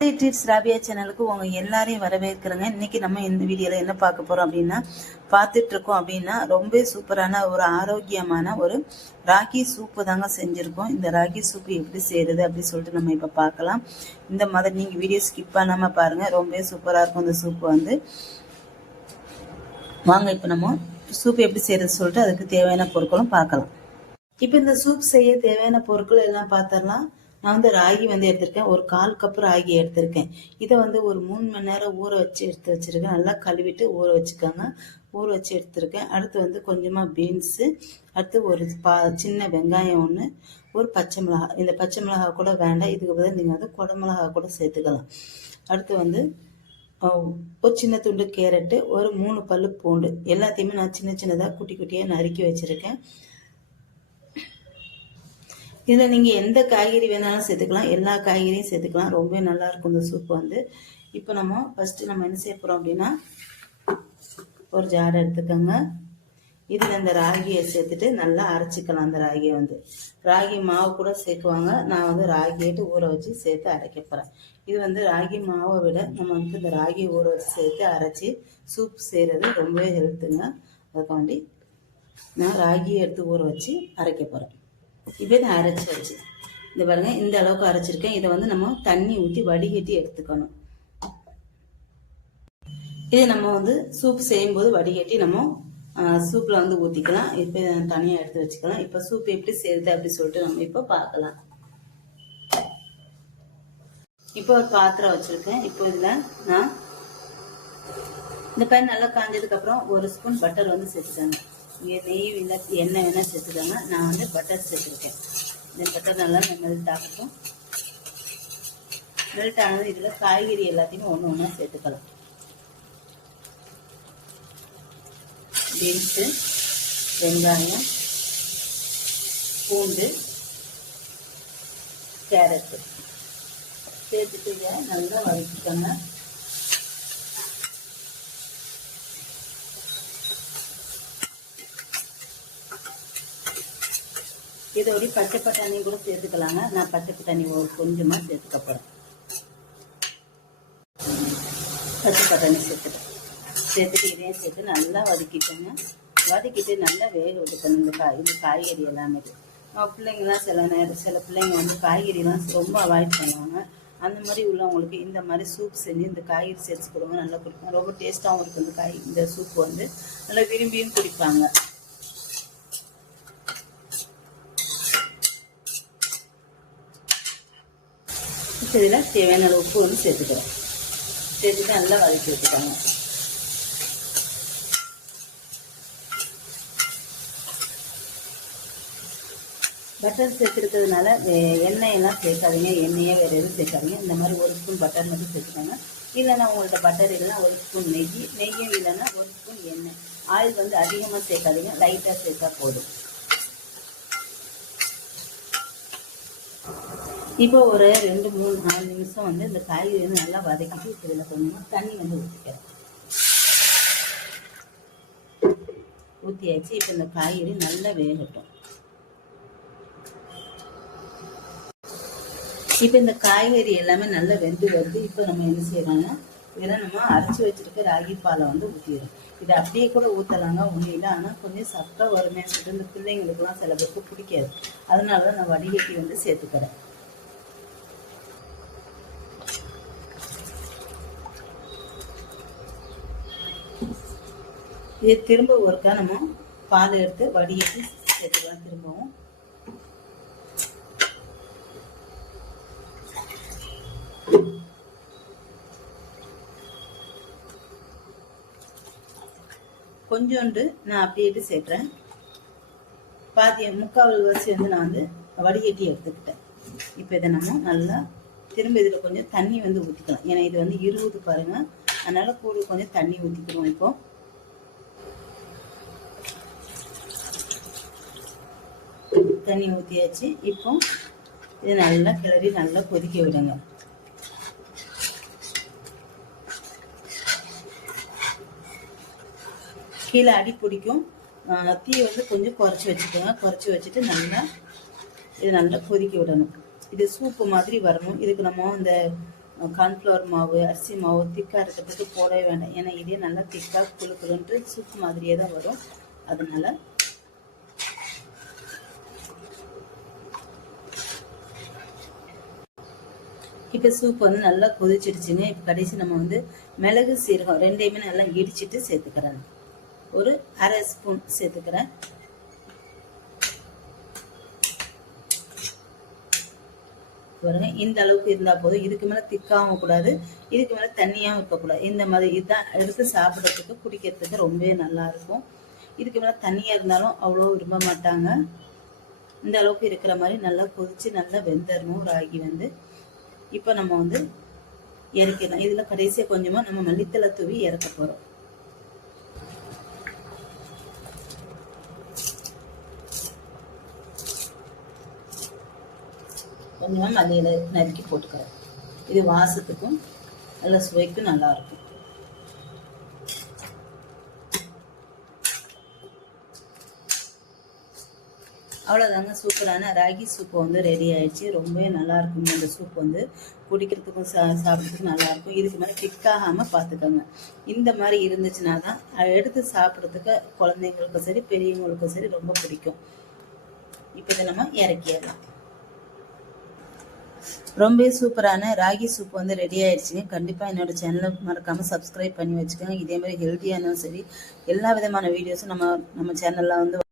Treats Rabia சேனலுக்கு உங்க எல்லாரையும் வரவேற்கிறேங்க. இன்னைக்கு நம்ம இந்த வீடியோல என்ன பார்க்க போறோம் அப்படின்னா பார்த்துட்டு இருக்கோம் அப்படின்னா ரொம்ப சூப்பரான ஒரு ஆரோக்கியமான ஒரு ராகி சூப்பு தாங்க செஞ்சிருக்கோம். இந்த ராகி சூப்பு எப்படி செய்யறது அப்படின்னு சொல்லிட்டு நம்ம இப்ப பார்க்கலாம். இந்த மாதிரி நீங்க வீடியோ ஸ்கிப் பண்ணாம பாருங்க. ரொம்ப சூப்பரா இருக்கும் இந்த சூப்பு வந்து. வாங்க இப்போ நம்ம சூப் எப்படி செய்யறது சொல்லிட்டு அதுக்கு தேவையான பொருட்களும் பார்க்கலாம். இப்போ இந்த சூப் செய்ய தேவையான பொருட்கள் எல்லாம் பார்த்தரலாம் நான் வந்து ராகி வந்து எடுத்திருக்கேன். ஒரு கால் கப் ராகி எடுத்திருக்கேன். இதை வந்து ஒரு மூணு மணி நேரம் ஊற வச்சு எடுத்து வச்சுருக்கேன். நல்லா கழுவிட்டு ஊற வச்சுக்கோங்க. ஊற வச்சு எடுத்திருக்கேன். அடுத்து வந்து கொஞ்சமாக பீன்ஸு. அடுத்து ஒரு பா சின்ன வெங்காயம் ஒன்று ஒரு பச்சை மிளகா. இந்த பச்சை மிளகா கூட வேண்டாம். இதுக்கு பதில் நீங்கள் வந்து குடமிளகா கூட சேர்த்துக்கலாம். அடுத்து வந்து ஒரு சின்ன துண்டு கேரட்டு ஒரு மூணு பல் பூண்டு. எல்லாத்தையுமே நான் சின்ன சின்னதாக குட்டி குட்டியாக நறுக்கி வச்சுருக்கேன். இதில் நீங்கள் எந்த காய்கறி வேணாலும் சேர்த்துக்கலாம். எல்லா காய்கறியும் சேர்த்துக்கலாம். ரொம்ப நல்லா இருக்கும் இந்த சூப் வந்து. இப்போ நம்ம ஃபஸ்ட்டு நம்ம என்ன செய்ய போகிறோம் அப்படின்னா ஒரு ஜார் எடுத்துக்கோங்க. இதில் இந்த ராகியை சேர்த்துட்டு நல்லா அரைச்சிக்கலாம் அந்த ராகியை வந்து. ராகி மாவு கூட சேர்க்குவாங்க. நான் வந்து ராகியிட்டு ஊற வச்சு சேர்த்து அரைக்க போகிறேன் இது வந்து ராகி மாவை விட நம்ம வந்து இந்த ராகி ஊற வச்சு சேர்த்து அரைச்சி சூப் செய்கிறது ரொம்பவே ஹெல்த்துங்க அதுக்காண்டி நான் ராகியை எடுத்து ஊற வச்சு அரைக்க போகிறேன் இப்போ இதை அரைச்சி வச்சு இந்த பாருங்க இந்த அளவுக்கு அரைச்சிருக்கேன். இதை வந்து நம்ம தண்ணி ஊற்றி வடிகட்டி எடுத்துக்கணும். இது நம்ம வந்து சூப் செய்யும்போது வடிகட்டி நம்ம சூப்பில் வந்து ஊற்றிக்கலாம் இப்போ தனியாக எடுத்து வச்சுக்கலாம். இப்போ சூப் எப்படி செய்யுது அப்படி சொல்லிட்டு நம்ம இப்போ பார்க்கலாம். இப்போ ஒரு பாத்திரம் வச்சுருக்கேன். இப்போ இதில் நான் இந்த பையன் நல்லா காஞ்சதுக்கப்புறம் ஒரு ஸ்பூன் பட்டர் வந்து சேர்த்துக்கோங்க இங்கே நெய் இல்லை எண்ணெய் வேணால் சேர்த்துக்கோங்க நான் வந்து பட்டர் சேர்த்துருக்கேன். இந்த பட்டர் நல்லா மெல்ட் ஆகட்டும். மெல்ட் ஆனது இதில் காய்கறி எல்லாத்தையுமே ஒன்று ஒன்றா சேர்த்துக்கலாம். பீன்ஸு வெங்காயம் பூண்டு கேரட்டு சேர்த்துட்டு நல்லா வதக்கிக்கோங்க. இதோட பச்சை பட்டாணி கூட சேர்த்துக்கலாங்க. நான் பச்சை பட்டாணி கொஞ்சமாக சேர்த்துக்க போகிறேன் பச்சை பட்டாணி சேர்த்துக்கிறேன். சேர்த்துட்டு இதையும் சேர்த்து நல்லா வதக்கிட்டேங்க வதக்கிட்டு நல்லா வேக விட்டுக்கணும் இந்த காய் இந்த காய்கறி எல்லாமே. நம்ம பிள்ளைங்கலாம் சில நேரம் சில பிள்ளைங்க வந்து காய்கறிலாம் ரொம்ப அவாய்ட் பண்ணுவாங்க. அந்த மாதிரி உள்ளவங்களுக்கு இந்த மாதிரி சூப் செஞ்சு இந்த காய்கறி சேர்த்து கொடுங்க நல்லா குடிப்பாங்க ரொம்ப டேஸ்ட்டாகவும் இருக்கும். இந்த காய் இந்த சூப் வந்து நல்லா விரும்பியும் குடிப்பாங்க. இதில் தேவையான அளவு உப்பு வந்து சேர்த்துக்கிறோம் சேர்த்துட்டு நல்லா வதக்கி வச்சுக்கோங்க பட்டர் சேர்த்துருக்கிறதுனால எண்ணெய் எல்லாம் சேர்க்காதீங்க எண்ணெயே வேறு எதுவும் சேர்க்காதீங்க இந்த மாதிரி ஒரு ஸ்பூன் பட்டர் மட்டும் சேர்த்துக்கோங்க இல்லைன்னா உங்கள்கிட்ட பட்டர் இல்லைன்னா ஒரு ஸ்பூன் நெய் நெய்யும் இல்லைன்னா ஒரு ஸ்பூன் எண்ணெய் ஆயில் வந்து அதிகமாக சேர்க்காதீங்க லைட்டாக சேர்த்தா போதும் இப்போ ஒரு ரெண்டு மூணு நாலு நிமிஷம் வந்து இந்த காய்கறி வந்து நல்லா வதக்கிட்டு இப்போ இதில் கொஞ்சமாக தண்ணி வந்து ஊற்றிக்கிறேன் ஊற்றியாச்சு இப்போ இந்த காய்கறி நல்லா வேகட்டும். இப்போ இந்த காய்கறி எல்லாமே நல்லா வெந்து வருது. இப்போ நம்ம என்ன செய்யறோம்னா இதெல்லாம் நம்ம அரைச்சி வச்சிருக்க ராகி பாலை வந்து ஊற்றிடுறோம் இதை அப்படியே கூட ஊற்றலாங்க ஒன்றும் ஆனால் கொஞ்சம் சக்கை வருமே சொல்லிட்டு இந்த பிள்ளைங்களுக்குலாம் சில பேருக்கு பிடிக்காது. அதனால தான் நான் வடிகட்டி வந்து சேர்த்துக்கிறேன். இது திரும்ப ஒருக்கா நம்ம பால் எடுத்து வடிகட்டி சேர்த்துக்கலாம் திரும்பவும். கொஞ்சோண்டு நான் அப்படியே சேர்க்குறேன். பாதி முக்கால் வரிசை வந்து நான் வந்து வடிகட்டி எடுத்துக்கிட்டேன். இப்போ இதை நம்ம நல்லா திரும்ப இதில் கொஞ்சம் தண்ணி வந்து ஊற்றிக்கலாம் ஏன்னா இது வந்து இருபது பாருங்கள் அதனால் கூட கொஞ்சம் தண்ணி ஊற்றிக்கிறோம் இப்போ. தண்ணி ஊற்றியாச்சு இப்போ இது நல்லா கிளறி நல்லா கொதிக்க விடுங்க. கீழே அடி பிடிக்கும். தீயை வந்து கொஞ்சம் குறைச்சி வச்சுக்கோங்க. குறைச்சி வச்சுட்டு நல்லா இது நல்லா கொதிக்க விடணும். இது சூப்பு மாதிரி வரணும். இதுக்கு நம்ம இந்த கார்ன்ஃப்ளவர் மாவு அரிசி மாவு திக்காக இருக்கிறதுக்கு போடவே வேண்டாம். ஏன்னா இதே நல்லா திக்காக குழு குழுன்ட்டு சூப்பு மாதிரியே தான் வரும். அதனால் இப்போ சூப் வந்து நல்லா கொதிச்சிடுச்சுங்க. இப்போ கடைசி நம்ம வந்து மிளகு சீரகம் ரெண்டையுமே நல்லா இடிச்சிட்டு சேர்த்துக்கிறேன். ஒரு அரை ஸ்பூன் சேர்த்துக்கிறேன். பாருங்க இந்த அளவுக்கு இருந்தால் போதும். இதுக்கு மேலே திக்காகவும் கூடாது. இதுக்கு மேலே தண்ணியாகவும் இருக்கக்கூடாது இந்த மாதிரி இதுதான் எடுத்து சாப்பிட்றதுக்கு குடிக்கிறதுக்கு ரொம்பவே நல்லா இருக்கும். இதுக்கு மேலே தண்ணியாக இருந்தாலும் அவ்வளோ விரும்ப மாட்டாங்க. இந்த அளவுக்கு இருக்கிற மாதிரி நல்லா கொதிச்சு நல்லா வெந்துடணும் ராகி வந்து. இப்போ நம்ம வந்து இறக்கிடலாம். இதில் கடைசியாக கொஞ்சமாக நம்ம மல்லித்தலை தூவி இறக்க போகிறோம் கொஞ்சமாக மல்லியில நறுக்கி போட்டுக்கிறோம். இது வாசத்துக்கும் நல்ல சுவைக்கும் நல்லாயிருக்கும் அவ்வளோதாங்க சூப்பரான ராகி சூப்பு வந்து ரெடி ஆயிடுச்சு. ரொம்பவே நல்லா இருக்குங்க இந்த சூப் வந்து. குடிக்கிறதுக்கும் சா சாப்பிட்றதுக்கும் நல்லாயிருக்கும். இதுக்கு இதுக்கு மேலே கிக்காகாமல் பார்த்துக்கோங்க. இந்த மாதிரி இருந்துச்சுன்னா தான் அதை எடுத்து சாப்பிட்றதுக்கு குழந்தைங்களுக்கும் சரி பெரியவங்களுக்கும் சரி ரொம்ப பிடிக்கும். இப்போ இதை நம்ம இறக்கிடலாம். ரொம்ப சூப்பரான ராகி சூப் வந்து ரெடி ஆயிடுச்சுங்க. கண்டிப்பாக என்னோட சேனலை மறக்காமல் சப்ஸ்கிரைப் பண்ணி வச்சுக்கோங்க. இதே மாதிரி ஹெல்த்தியானாலும் சரி எல்லா விதமான வீடியோஸும் நம்ம நம்ம சேனலில் வந்து